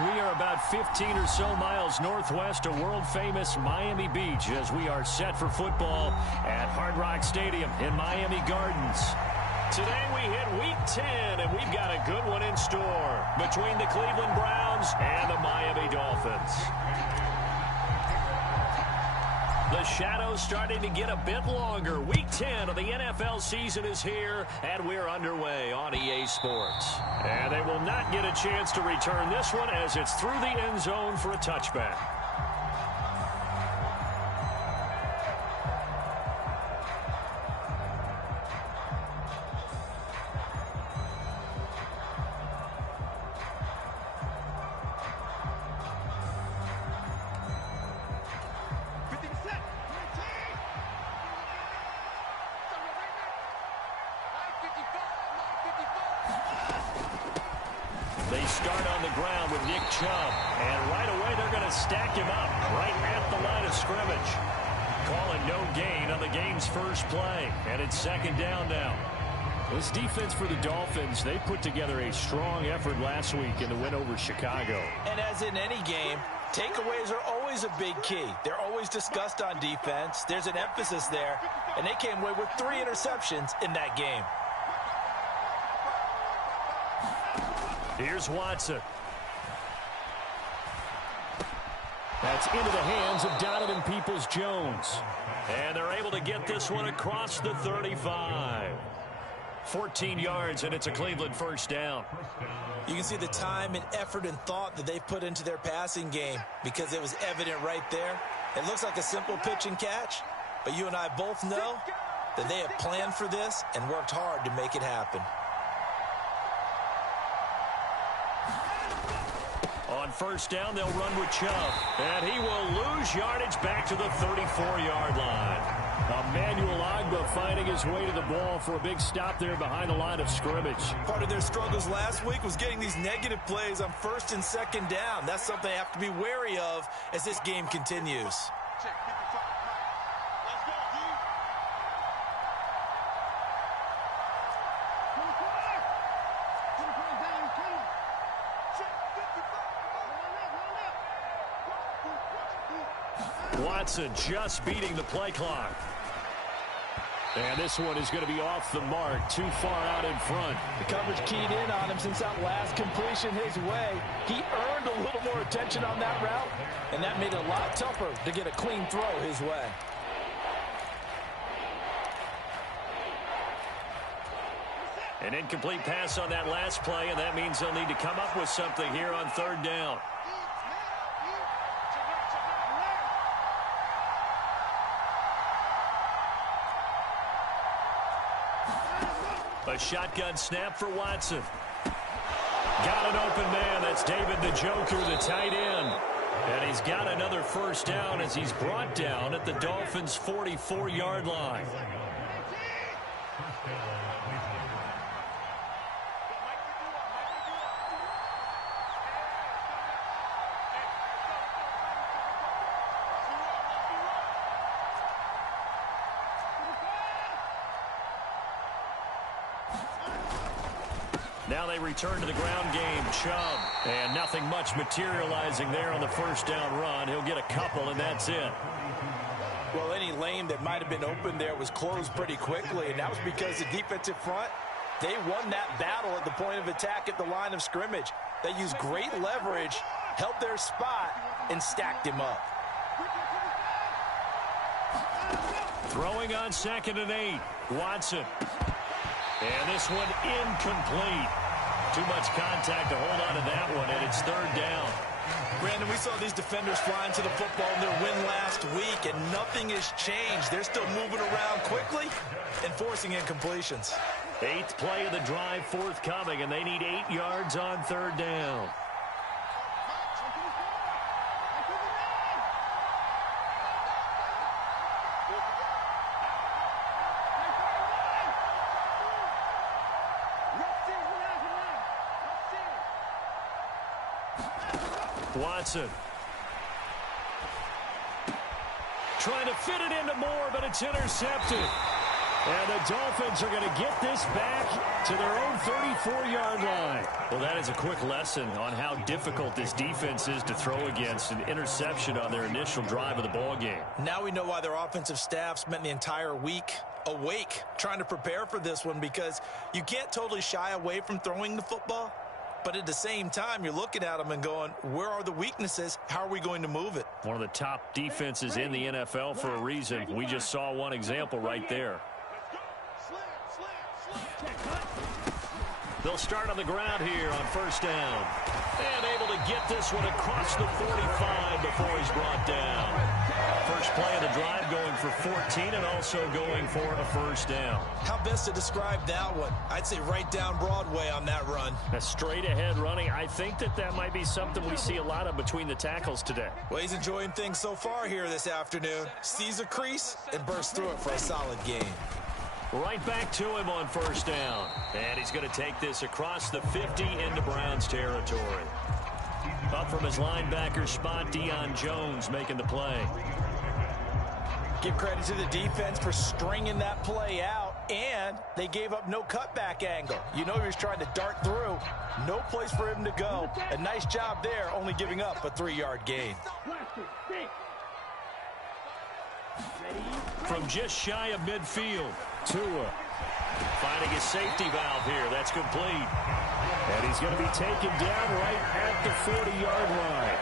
We are about 15 or so miles northwest of world-famous Miami Beach as we are set for football at Hard Rock Stadium in Miami Gardens. Today we hit Week 10, and we've got a good one in store between the Cleveland Browns and the Miami Dolphins. The shadow's starting to get a bit longer. Week 10 of the NFL season is here, and we're underway on EA Sports. And they will not get a chance to return this one as it's through the end zone for a touchback. They start on the ground with Nick Chubb, and right away they're going to stack him up right at the line of scrimmage. Calling no gain on the game's first play, and it's second down now. This defense for the Dolphins, they put together a strong effort last week in the win over Chicago. And as in any game, takeaways are always a big key. They're always discussed on defense. There's an emphasis there, and they came away with 3 interceptions in that game. Here's Watson. That's into the hands of Donovan Peoples-Jones. And they're able to get this one across the 35. 14 yards, and it's a Cleveland first down. You can see the time and effort and thought that they've put into their passing game because it was evident right there. It looks like a simple pitch and catch, but you and I both know that they have planned for this and worked hard to make it happen. On first down, they'll run with Chubb. And he will lose yardage back to the 34-yard line. Emmanuel Ogbah finding his way to the ball for a big stop there behind the line of scrimmage. Part of their struggles last week was getting these negative plays on first and second down. That's something they have to be wary of as this game continues. Watson just beating the play clock. And this one is going to be off the mark, too far out in front. The coverage keyed in on him since that last completion his way. He earned a little more attention on that route, and that made it a lot tougher to get a clean throw his way. An incomplete pass on that last play, and that means they'll need to come up with something here on third down. A shotgun snap for Watson. Got an open man. That's David the Joker, the tight end. And he's got another first down as he's brought down at the Dolphins' 44-yard line. Now they return to the ground game. Chubb. And nothing much materializing there on the first down run. He'll get a couple, and that's it. Well, any lane that might have been open there was closed pretty quickly, and that was because the defensive front, they won that battle at the point of attack at the line of scrimmage. They used great leverage, held their spot, and stacked him up. Throwing on 2nd and 8. Watson. And this one incomplete. Too much contact to hold on to that one, and it's third down. Brandon, we saw these defenders flying to the football in their win last week, and nothing has changed. They're still moving around quickly and forcing incompletions. 8th play of the drive forthcoming, and they need 8 yards on third down. Watson. Trying to fit it into Moore, but it's intercepted. And the Dolphins are going to get this back to their own 34-yard line. Well, that is a quick lesson on how difficult this defense is to throw against. An interception on their initial drive of the ball game. Now we know why their offensive staff spent the entire week awake trying to prepare for this one, because you can't totally shy away from throwing the football. But at the same time, you're looking at them and going, where are the weaknesses? How are we going to move it? One of the top defenses in the NFL for a reason. We just saw one example right there. They'll start on the ground here on first down. And able to get this one across the 45 before he's brought down. First play of the drive going for 14 and also going for a first down. How best to describe that one? I'd say right down Broadway on that run. A straight ahead running. I think that might be something we see a lot of between the tackles today. Well, he's enjoying things so far here this afternoon. Sees a crease and bursts through it for a solid gain. Right back to him on first down. And he's going to take this across the 50 into Browns territory. Up from his linebacker spot, Deion Jones making the play. Give credit to the defense for stringing that play out, and they gave up no cutback angle. You know he was trying to dart through. No place for him to go. A nice job there, only giving up a 3-yard gain. From just shy of midfield, Tua finding his safety valve here. That's complete. And he's going to be taken down right at the 40-yard line.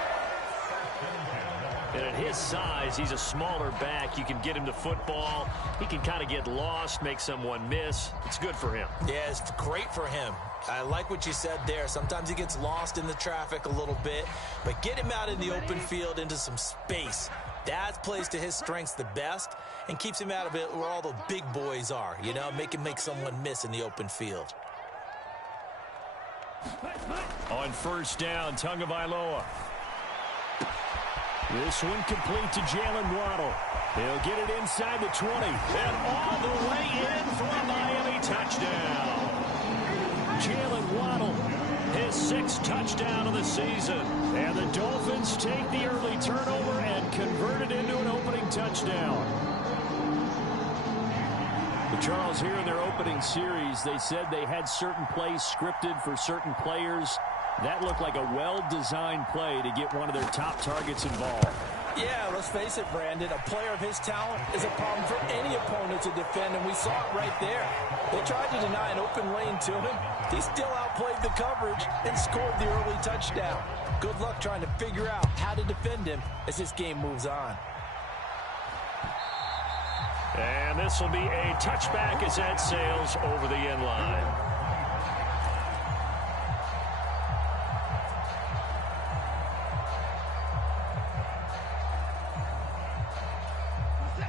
And at his size, he's a smaller back. You can get him to football. He can kind of get lost, make someone miss. It's good for him. Yeah, it's great for him. I like what you said there. Sometimes he gets lost in the traffic a little bit, but get him out in the open field into some space. That plays to his strengths the best and keeps him out of it where all the big boys are. You know, make someone miss in the open field. On first down, Tagovailoa. This one complete to Jalen Waddle. He'll get it inside the 20. And all the way in for a Miami touchdown. Jalen Waddle, his 6th touchdown of the season. And the Dolphins take the early turnover and convert it into an opening touchdown. But Charles, here in their opening series, they said they had certain plays scripted for certain players. That looked like a well-designed play to get one of their top targets involved. Yeah, let's face it, Brandon. A player of his talent is a problem for any opponent to defend, and we saw it right there. They tried to deny an open lane to him. He still outplayed the coverage and scored the early touchdown. Good luck trying to figure out how to defend him as this game moves on. And this will be a touchback as that sails over the end line.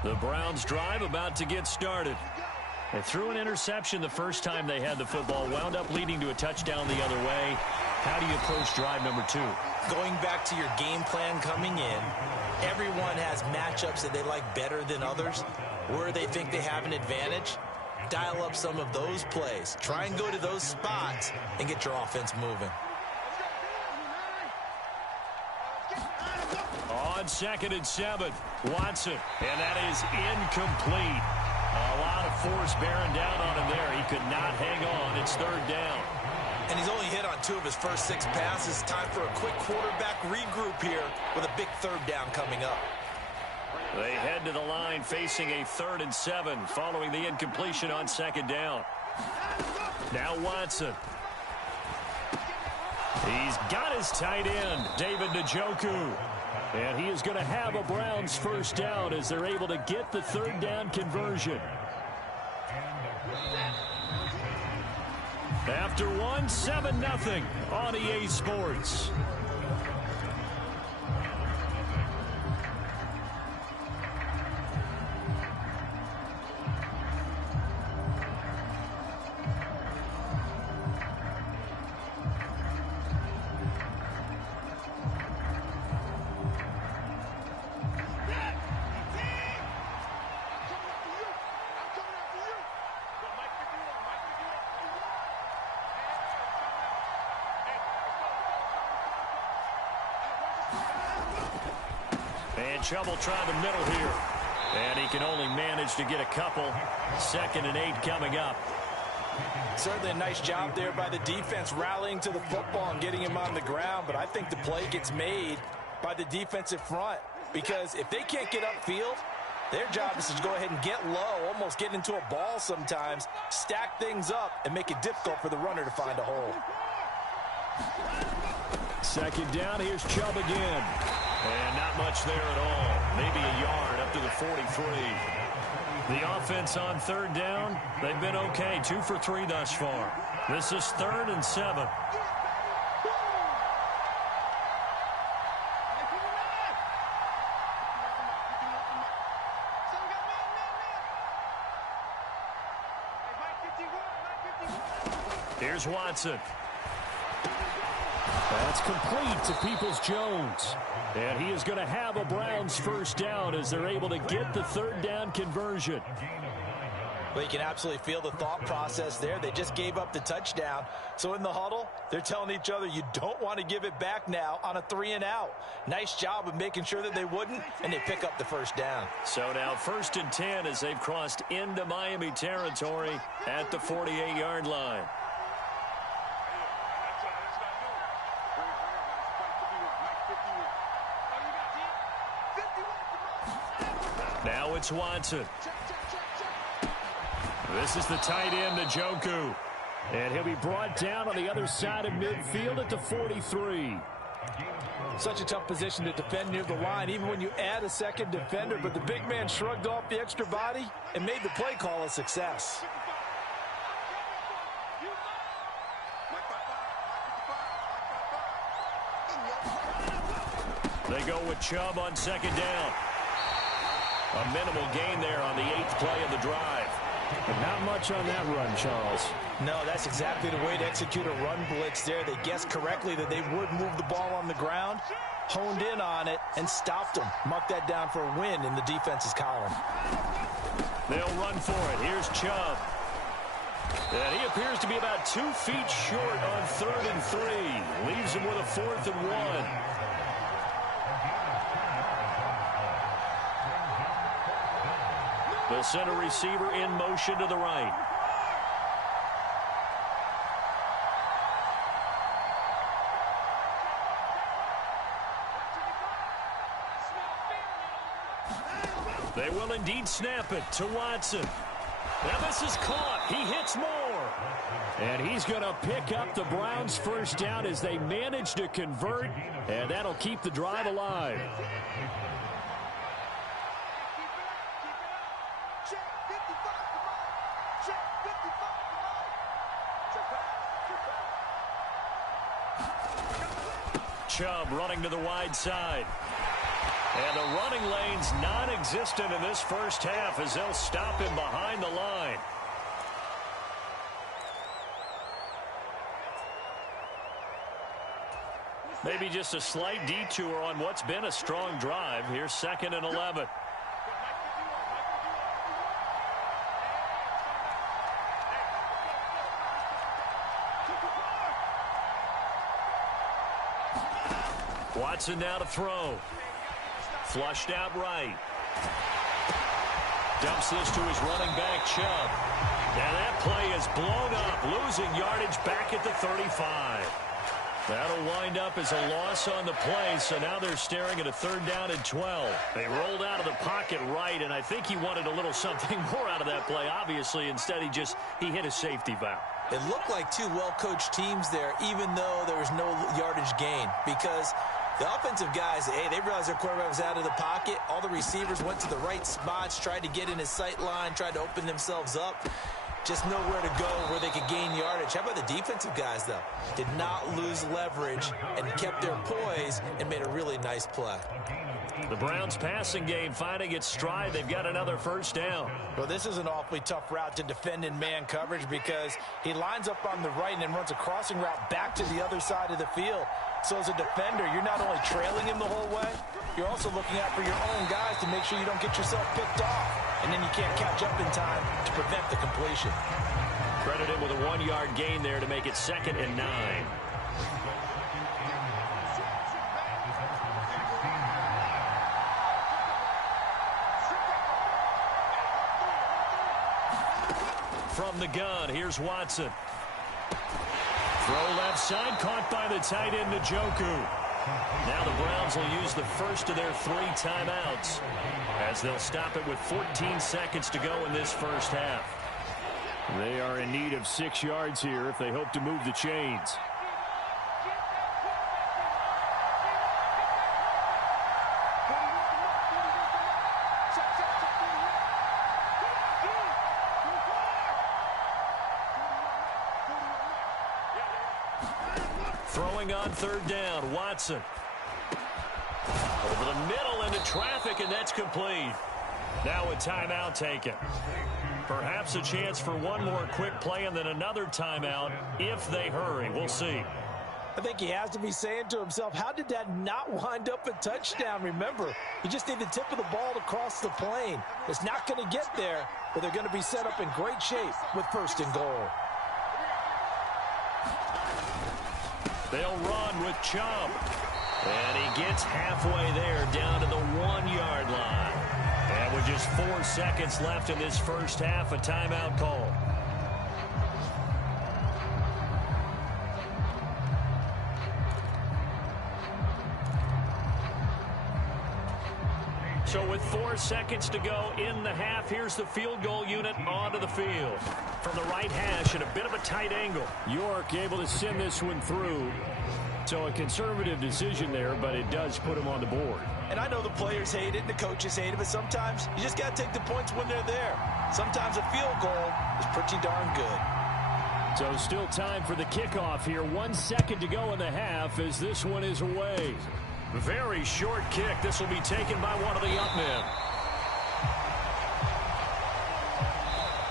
The Browns drive about to get started. They threw an interception the first time they had the football, wound up leading to a touchdown the other way. How do you approach drive number 2? Going back to your game plan coming in, everyone has matchups that they like better than others, where they think they have an advantage. Dial up some of those plays. Try and go to those spots and get your offense moving. On 2nd and 7, Watson, and that is incomplete. A lot of force bearing down on him there. He could not hang on. It's 3rd down. And he's only hit on 2 of his first 6 passes. Time for a quick quarterback regroup here with a big 3rd down coming up. They head to the line facing a 3rd and 7 following the incompletion on 2nd down. Now Watson. He's got his tight end, David Njoku. And he is going to have a Browns first down as they're able to get the 3rd down conversion. After 1, 7-0 on EA Sports. And Chubb will try the middle here. And he can only manage to get a couple. 2nd and 8 coming up. Certainly a nice job there by the defense, rallying to the football and getting him on the ground. But I think the play gets made by the defensive front, because if they can't get upfield, their job is to go ahead and get low, almost get into a ball sometimes, stack things up, and make it difficult for the runner to find a hole. Second down, here's Chubb again. And not much there at all. Maybe a yard up to the 43. The offense on third down, they've been okay. 2 for 3 thus far. This is 3rd and 7. Here's Watson. That's complete to Peoples-Jones. And he is going to have a Browns first down as they're able to get the third down conversion. Well, you can absolutely feel the thought process there. They just gave up the touchdown. So in the huddle, they're telling each other, you don't want to give it back now on a 3-and-out. Nice job of making sure that they wouldn't, and they pick up the first down. So now 1st and 10 as they've crossed into Miami territory at the 48-yard line. Now it's Watson. This is the tight end, Njoku. And he'll be brought down on the other side of midfield at the 43. Such a tough position to defend near the line, even when you add a second defender. But the big man shrugged off the extra body and made the play call a success. They go with Chubb on second down. A minimal gain there on the 8th play of the drive. But not much on that run, Charles. No, that's exactly the way to execute a run blitz there. They guessed correctly that they would move the ball on the ground, honed in on it, and stopped them. Mark that down for a win in the defense's column. They'll run for it. Here's Chubb. And he appears to be about 2 feet short on 3rd and 3. Leaves him with a 4th and 1. The center receiver in motion to the right. They will indeed snap it to Watson. Now this is caught. He hits more. And he's going to pick up the Browns' first down as they manage to convert. And that'll keep the drive alive. Chubb running to the wide side. And the running lane's non-existent in this first half as they'll stop him behind the line. Maybe just a slight detour on what's been a strong drive. Here's 2nd and 11. Watson now to throw. Flushed out right. Dumps this to his running back, Chubb. And that play is blown up, losing yardage back at the 35. That'll wind up as a loss on the play, so now they're staring at a 3rd down and 12. They rolled out of the pocket right, and I think he wanted a little something more out of that play, obviously. Instead, he hit a safety valve. It looked like 2 well-coached teams there, even though there was no yardage gain, because the offensive guys, hey, they realized their quarterback was out of the pocket. All the receivers went to the right spots, tried to get in his sight line, tried to open themselves up. Just nowhere to go where they could gain yardage. How about the defensive guys, though? Did not lose leverage and kept their poise and made a really nice play. The Browns passing game finding its stride. They've got another first down. Well, this is an awfully tough route to defend in man coverage because he lines up on the right and then runs a crossing route back to the other side of the field. So as a defender, you're not only trailing him the whole way, you're also looking out for your own guys to make sure you don't get yourself picked off. And then you can't catch up in time to prevent the completion. Credit him with a 1-yard gain there to make it 2nd and 9. From the gun, here's Watson. Throw left side, caught by the tight end, Njoku. Now the Browns will use the first of their 3 timeouts as they'll stop it with 14 seconds to go in this first half. They are in need of 6 yards here if they hope to move the chains. Throwing on third down, Watson. Over the middle into traffic, and that's complete. Now a timeout taken. Perhaps a chance for one more quick play and then another timeout if they hurry. We'll see. I think he has to be saying to himself, how did that not wind up a touchdown? Remember, you just need the tip of the ball to cross the plane. It's not going to get there, but they're going to be set up in great shape with first and goal. They'll run with Chubb. And he gets halfway there down to the 1-yard line. And with just 4 seconds left in this first half, a timeout call. So with 4 seconds to go in the half, here's the field goal unit onto the field. From the right hash at a bit of a tight angle. York able to send this one through. So a conservative decision there, but it does put him on the board. And I know the players hate it and the coaches hate it, but sometimes you just got to take the points when they're there. Sometimes a field goal is pretty darn good. So still time for the kickoff here. 1 second to go in the half as this one is away. Very short kick. This will be taken by one of the up men.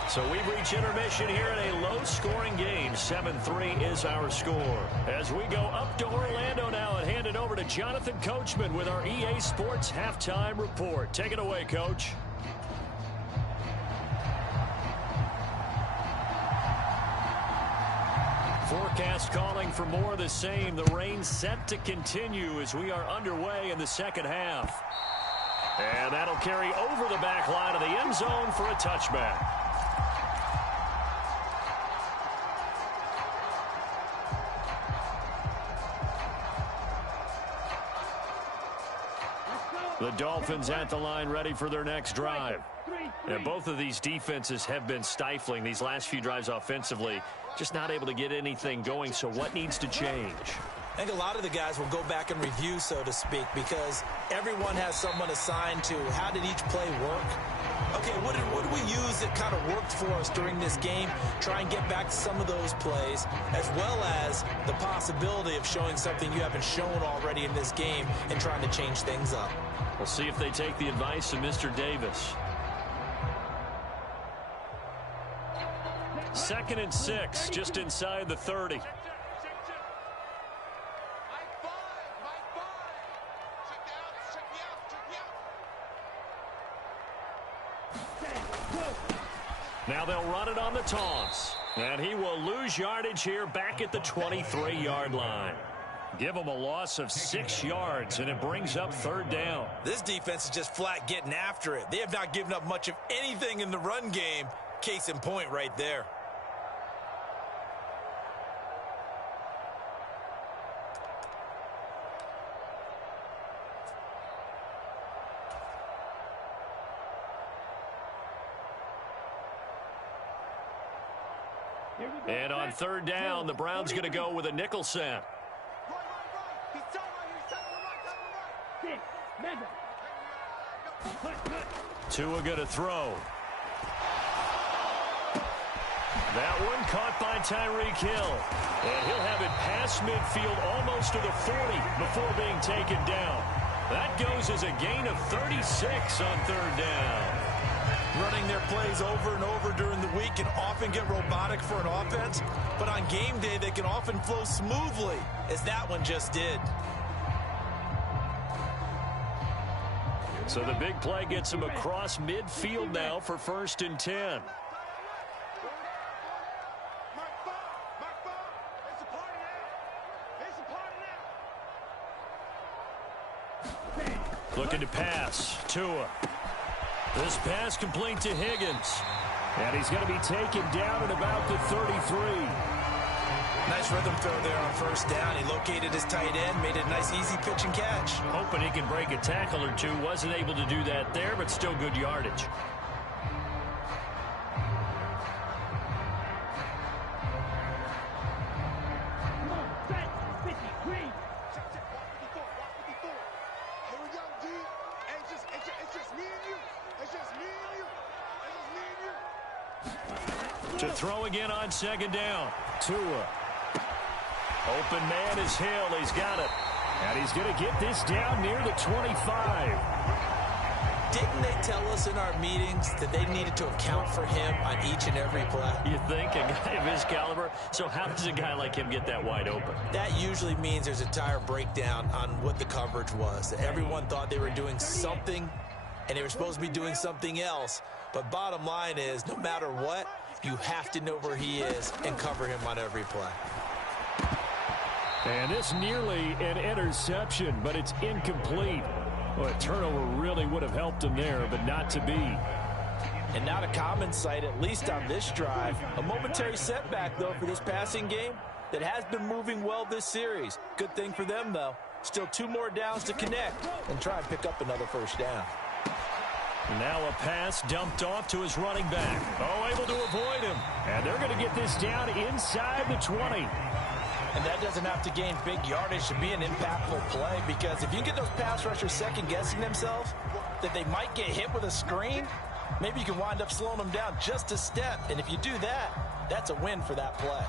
So we've reached intermission here in a low-scoring game. 7-3 is our score. As we go up to Orlando now and hand it over to Jonathan Coachman with our EA Sports Halftime Report. Take it away, Coach. Forecast calling for more of the same. The rain set to continue as we are underway in the second half. And that'll carry over the back line of the end zone for a touchback. The Dolphins at the line ready for their next drive. And both of these defenses have been stifling these last few drives offensively. Just not able to get anything going, so what needs to change? I think a lot of the guys will go back and review, so to speak, because everyone has someone assigned to how did each play work. Okay, what did we use that kind of worked for us during this game? Try and get back to some of those plays, as well as the possibility of showing something you haven't shown already in this game and trying to change things up. We'll see if they take the advice of Mr. Davis. 2nd and 6, just inside the 30. Now they'll run it on the toss. And he will lose yardage here back at the 23-yard line. Give them a loss of 6 yards, and it brings up 3rd down. This defense is just flat getting after it. They have not given up much of anything in the run game. Case in point right there. And on 3rd down, the Browns going to go with a nickel set. Tua going to throw. That one caught by Tyreek Hill. And he'll have it past midfield almost to the 40 before being taken down. That goes as a gain of 36 on 3rd down. Running their plays over and over during the week can often get robotic for an offense, but on game day they can often flow smoothly, as that one just did. So the big play gets him across midfield now for 1st and 10. Looking to pass. Tua. This pass complete to Higgins. And he's going to be taken down at about the 33. Nice rhythm throw there on first down. He located his tight end, made it a nice easy pitch and catch. Hoping he can break a tackle or two. Wasn't able to do that there, but still good yardage. To throw again on second down. Tua. Open man is Hill. He's got it. And he's going to get this down near the 25. Didn't they tell us in our meetings that they needed to account for him on each and every play? You think, a guy of his caliber? So how does a guy like him get that wide open? That usually means there's a tire breakdown on what the coverage was. That everyone thought they were doing something, and they were supposed to be doing something else. But bottom line is, no matter what, you have to know where he is and cover him on every play. And this nearly an interception, but it's incomplete. Well, a turnover really would have helped him there, but not to be. And not a common sight, at least on this drive. A momentary setback, though, for this passing game that has been moving well this series. Good thing for them, though. Still 2 more downs to connect and try and pick up another first down. Now a pass dumped off to his running back. Oh, able to avoid him. And they're going to get this down inside the 20. And that doesn't have to gain big yardage to be an impactful play, because if you get those pass rushers second-guessing themselves that they might get hit with a screen, maybe you can wind up slowing them down just a step. And if you do that, that's a win for that play.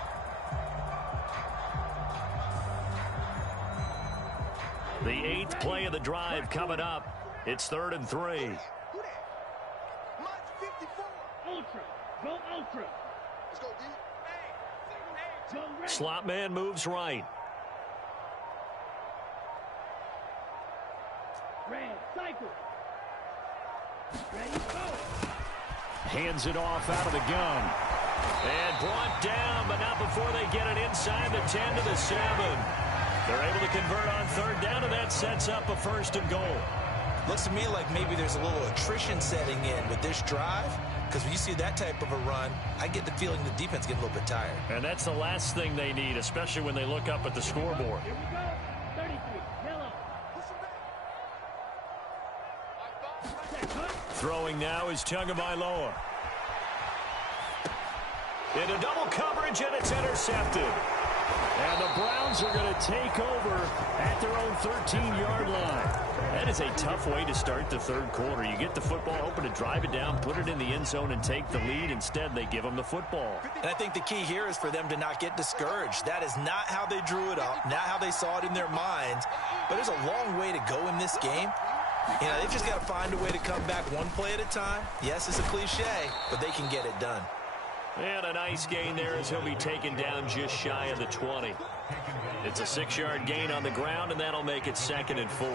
The 8th play of the drive coming up. It's 3rd and 3. Ultra. Go ultra. Let's go, D. Slot man moves right. Red, cycle. Ready, go. Hands it off out of the gun. And brought down, but not before they get it inside the 10 to the 7. They're able to convert on 3rd down, and that sets up a 1st and goal. Looks to me like maybe there's a little attrition setting in with this drive, because when you see that type of a run, I get the feeling the defense gets a little bit tired. And that's the last thing they need, especially when they look up at the scoreboard. Here we go. 33, yellow. Throwing now is Tagovailoa. Into double coverage, and it's intercepted. And the Browns are going to take over at their own 13-yard line. That is a tough way to start the 3rd quarter. You get the football, hoping to drive it down, put it in the end zone, and take the lead. Instead, they give them the football. And I think the key here is for them to not get discouraged. That is not how they drew it up, not how they saw it in their minds. But there's a long way to go in this game. You know, they've just got to find a way to come back one play at a time. Yes, it's a cliche, but they can get it done. And a nice gain there as he'll be taken down just shy of the 20. It's a 6-yard gain on the ground, and that'll make it 2nd and 4.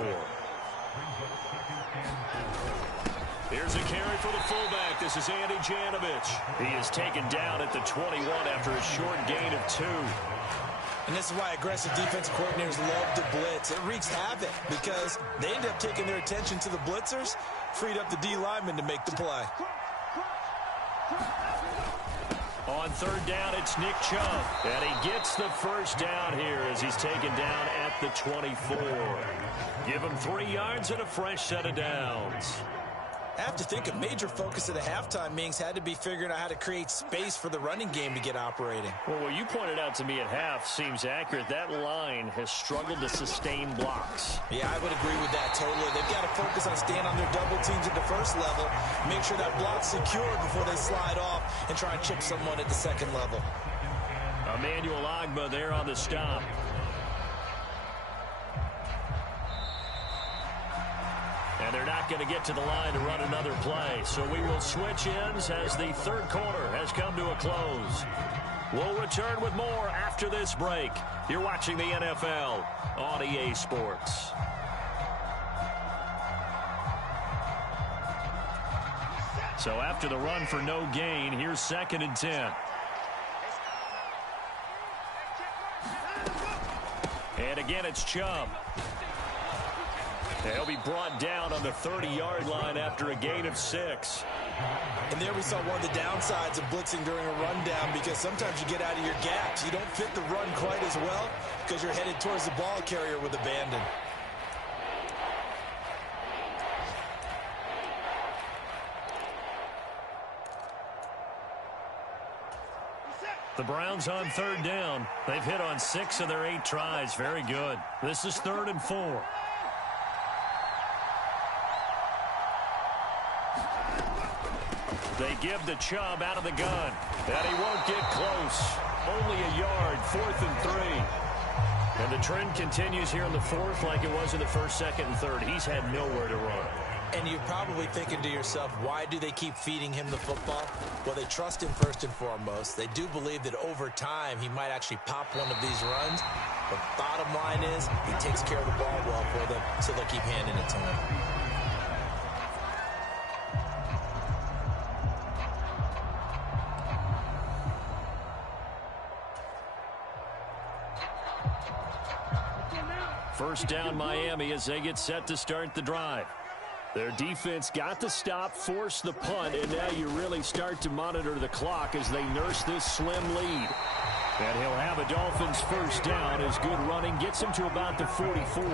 Here's a carry for the fullback. This is Andy Janovich. He is taken down at the 21 after a short gain of 2. And this is why aggressive defensive coordinators love to blitz. It wreaks havoc because they end up taking their attention to the blitzers, freed up the D lineman to make the play. On 3rd down, it's Nick Chubb. And he gets the 1st down here as he's taken down at the 24. Give him 3 yards and a fresh set of downs. I have to think a major focus at the halftime meetings had to be figuring out how to create space for the running game to get operating. Well, what you pointed out to me at half seems accurate. That line has struggled to sustain blocks. Yeah, I would agree with that totally. They've got to focus on staying on their double teams at the 1st level, make sure that block's secured before they slide off and try and chip someone at the 2nd level. Emmanuel Ogbah there on the stop. And they're not going to get to the line to run another play. So we will switch ends as the 3rd quarter has come to a close. We'll return with more after this break. You're watching the NFL on EA Sports. So after the run for no gain, here's 2nd and 10. And again, it's Chubb. He'll be brought down on the 30-yard line after a gain of 6. And there we saw one of the downsides of blitzing during a rundown, because sometimes you get out of your gaps. You don't fit the run quite as well because you're headed towards the ball carrier with abandon. The Browns on third down. They've hit on 6 of their 8 tries. Very good. This is 3rd and 4. They give the Chubb out of the gun. And he won't get close. Only a yard, 4th and 3. And the trend continues here in the 4th like it was in the 1st, 2nd, and 3rd. He's had nowhere to run. And you're probably thinking to yourself, why do they keep feeding him the football? Well, they trust him first and foremost. They do believe that over time he might actually pop one of these runs. But bottom line is, he takes care of the ball well for them, so they'll keep handing it to him. First down Miami as they get set to start the drive. Their defense got the stop, forced the punt, and now you really start to monitor the clock as they nurse this slim lead. And he'll have a Dolphins first down as good running gets him to about the 44.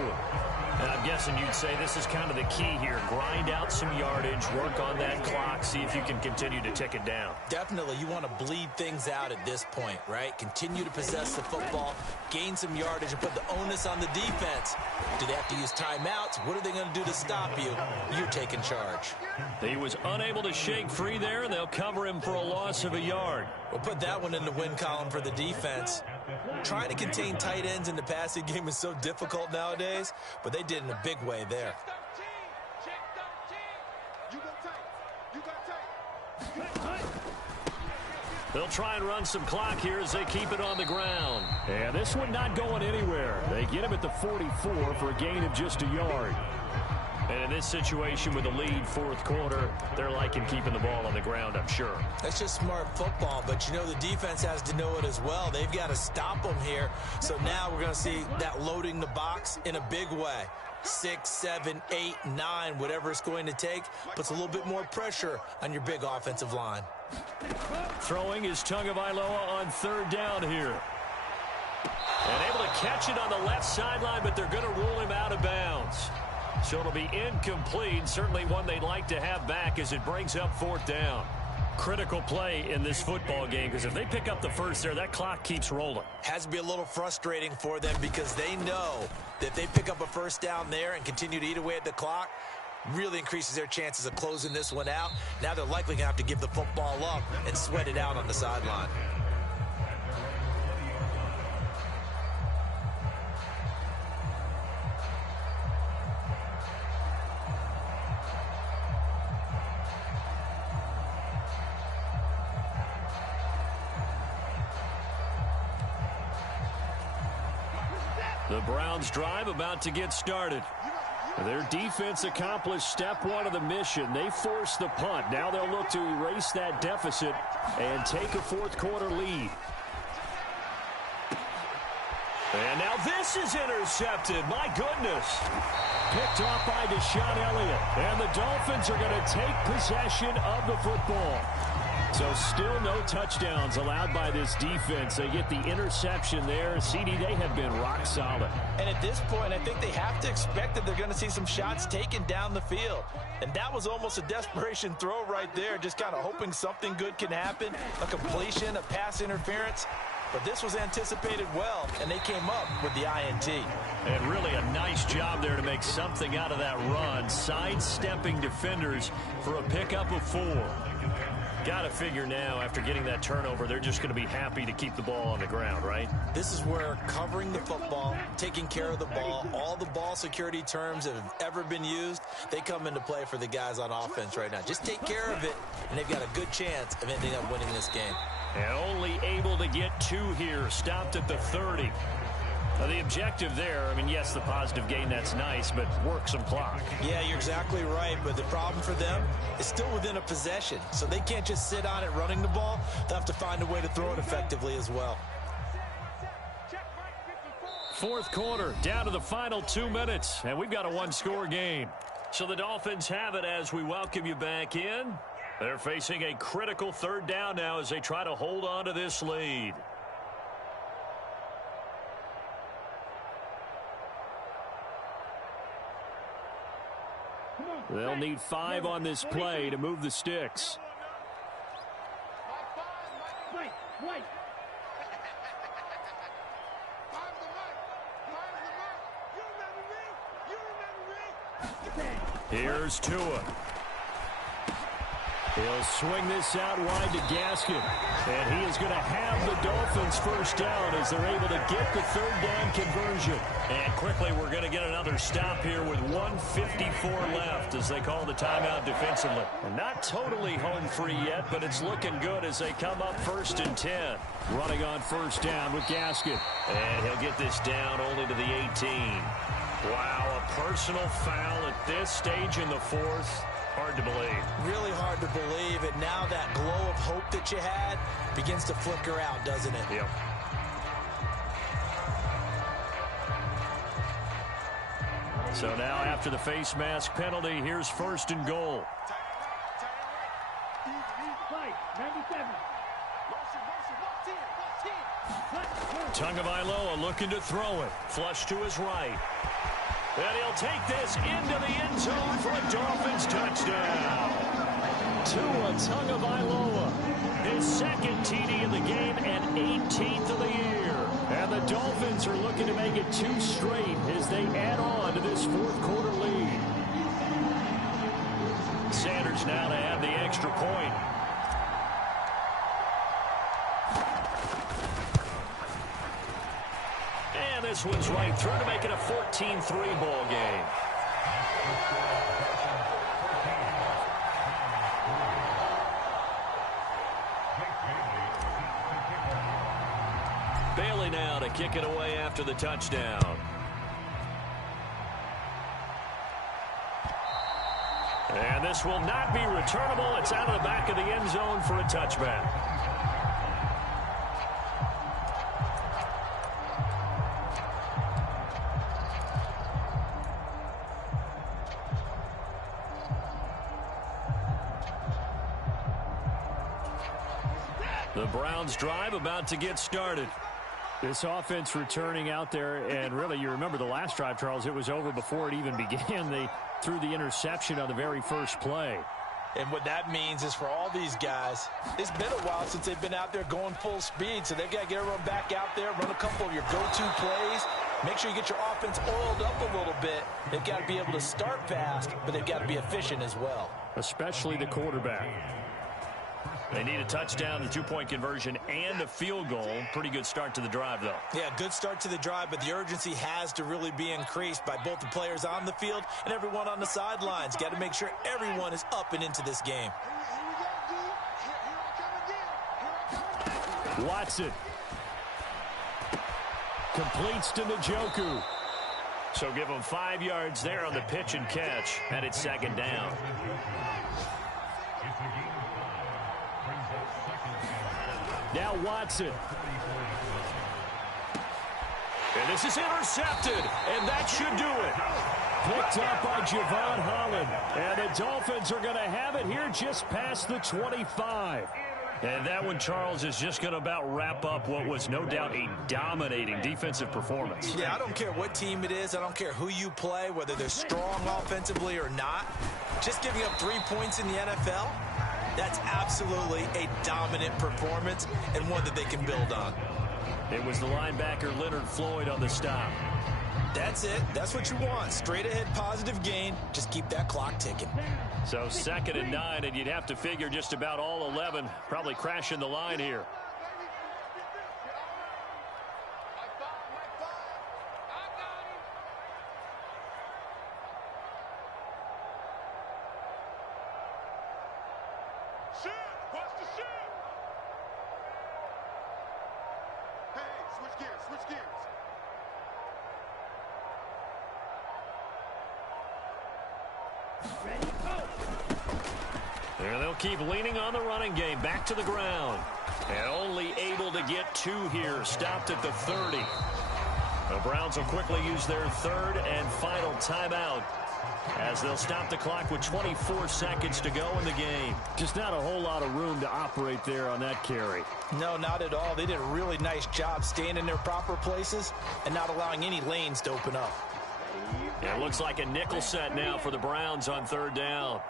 And I'm guessing you'd say this is kind of the key here. Grind out some yardage, work on that clock, see if you can continue to tick it down. Definitely. You want to bleed things out at this point, right? Continue to possess the football, gain some yardage, and put the onus on the defense. Do they have to use timeouts? What are they going to do to stop you? You're taking charge. He was unable to shake free there, and they'll cover him for a loss of a yard. We'll put that one in the win column for the defense. Trying to contain tight ends in the passing game is so difficult nowadays, but they did in a big way there. They'll try and run some clock here as they keep it on the ground. And this one not going anywhere. They get him at the 44 for a gain of just a yard. And in this situation with the lead, 4th quarter, they're liking keeping the ball on the ground, I'm sure. That's just smart football, but you know the defense has to know it as well. They've got to stop them here. So now we're going to see that loading the box in a big way. 6, 7, 8, 9, whatever it's going to take, puts a little bit more pressure on your big offensive line. Throwing is Tagovailoa on 3rd down here. And able to catch it on the left sideline, but they're going to rule him out of bounds. So it'll be incomplete, certainly one they'd like to have back as it brings up 4th down. Critical play in this football game, because if they pick up the first there, that clock keeps rolling. Has to be a little frustrating for them because they know that if they pick up a first down there and continue to eat away at the clock, really increases their chances of closing this one out. Now they're likely going to have to give the football up and sweat it out on the sideline. The Browns drive about to get started. Their defense accomplished step 1 of the mission. They forced the punt. Now they'll look to erase that deficit and take a 4th quarter lead. And now this is intercepted. My goodness. Picked off by Deshaun Elliott. And the Dolphins are going to take possession of the football. So still no touchdowns allowed by this defense. They get the interception there. CD, they have been rock solid. And at this point, I think they have to expect that they're going to see some shots taken down the field. And that was almost a desperation throw right there, just kind of hoping something good can happen, a completion, a pass interference. But this was anticipated well, and they came up with the INT. And really a nice job there to make something out of that run, sidestepping defenders for a pickup of 4. Got to figure now, after getting that turnover, they're just going to be happy to keep the ball on the ground, right? This is where covering the football, taking care of the ball, all the ball security terms that have ever been used, they come into play for the guys on offense right now. Just take care of it, and they've got a good chance of ending up winning this game. And only able to get 2 here, stopped at the 30. The objective there, I mean, yes, the positive gain, that's nice, but work some clock. Yeah, you're exactly right, but the problem for them is still within a possession, so they can't just sit on it running the ball. They'll have to find a way to throw it effectively as well. 4th quarter, down to the final 2 minutes, and we've got a 1-score game. So the Dolphins have it as we welcome you back in. They're facing a critical third down now as they try to hold on to this lead. They'll need 5 on this play to move the sticks. Here's Tua. He'll swing this out wide to Gaskin. And he is going to have the Dolphins first down as they're able to get the third down conversion. And quickly we're going to get another stop here with 1:54 left as they call the timeout defensively. And not totally home free yet, but it's looking good as they come up 1st and 10. Running on first down with Gaskin. And he'll get this down only to the 18. Wow, a personal foul at this stage in the 4th. Hard to believe. Really hard to believe. And now that glow of hope that you had begins to flicker out, doesn't it? Yep. So now after the face mask penalty, here's 1st and goal. 97. Tagovailoa looking to throw it. Flush to his right. And he'll take this into the end zone for a Dolphins touchdown. Tua Tagovailoa, his 2nd TD in the game and 18th of the year. And the Dolphins are looking to make it 2 straight as they add on to this 4th quarter lead. Sanders now to have the extra point. This one's right through to make it a 14-3 ball game. Bailey now to kick it away after the touchdown. And this will not be returnable. It's out of the back of the end zone for a touchback. The Browns drive about to get started. This offense returning out there, and really you remember the last drive, Charles, it was over before it even began. They threw the interception on the very first play. And what that means is for all these guys, it's been a while since they've been out there going full speed, so they've got to get everyone back out there, run a couple of your go-to plays, make sure you get your offense oiled up a little bit. They've got to be able to start fast, but they've got to be efficient as well. Especially the quarterback. They need a touchdown, the 2-point conversion, and a field goal. Pretty good start to the drive, though. Yeah, good start to the drive, but the urgency has to really be increased by both the players on the field and everyone on the sidelines. Got to make sure everyone is up and into this game. Watson. Completes to Njoku. So give them 5 yards there on the pitch and catch, and it's 2nd down. Now Watson. And this is intercepted, and that should do it. Picked up by Javon Holland. And the Dolphins are going to have it here just past the 25. And that one, Charles, is just going to about wrap up what was no doubt a dominating defensive performance. Yeah, I don't care what team it is. I don't care who you play, whether they're strong offensively or not. Just giving up 3 points in the NFL, that's absolutely a dominant performance and one that they can build on. It was the linebacker Leonard Floyd on the stop. That's it. That's what you want. Straight ahead positive gain. Just keep that clock ticking. So 2nd and 9, and you'd have to figure just about all 11 probably crashing the line here. There they'll keep leaning on the running game. Back to the ground. And only able to get 2 here. Stopped at the 30. The Browns will quickly use their 3rd and final timeout as they'll stop the clock with 24 seconds to go in the game. Just not a whole lot of room to operate there on that carry. No, not at all. They did a really nice job staying in their proper places and not allowing any lanes to open up. It looks like a nickel set now for the Browns on third down.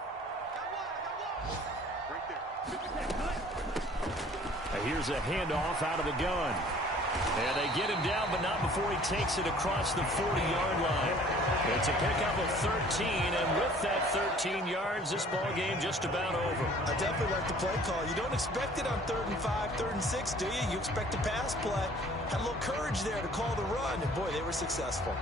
Here's a handoff out of the gun. And they get him down, but not before he takes it across the 40-yard line. It's a pickup of 13, and with that 13 yards, this ball game just about over. I definitely like the play call. You don't expect it on 3rd and 5, 3rd and 6, do you? You expect a pass play. Had a little courage there to call the run, and boy, they were successful.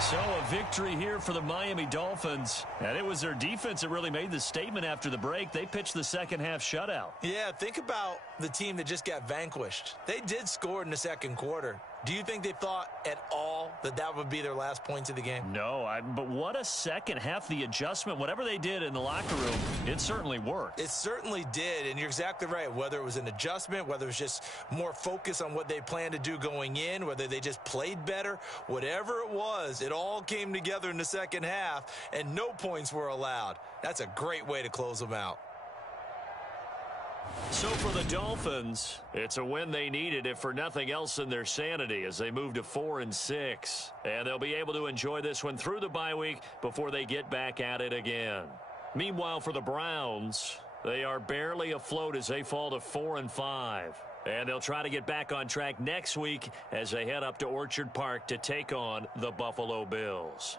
So a victory here for the Miami Dolphins. And it was their defense that really made the statement after the break. They pitched the second half shutout. Yeah, think about the team that just got vanquished. They did score in the second quarter. Do you think they thought at all that that would be their last points of the game? No, but what a second half. The adjustment, whatever they did in the locker room, it certainly worked. It certainly did, and you're exactly right. Whether it was an adjustment, whether it was just more focus on what they planned to do going in, whether they just played better, whatever it was, it all came together in the second half, and no points were allowed. That's a great way to close them out. So for the Dolphins, it's a win they needed, if for nothing else than their sanity, as they move to 4-6. And they'll be able to enjoy this one through the bye week before they get back at it again. Meanwhile, for the Browns, they are barely afloat as they fall to 4-5. And they'll try to get back on track next week as they head up to Orchard Park to take on the Buffalo Bills.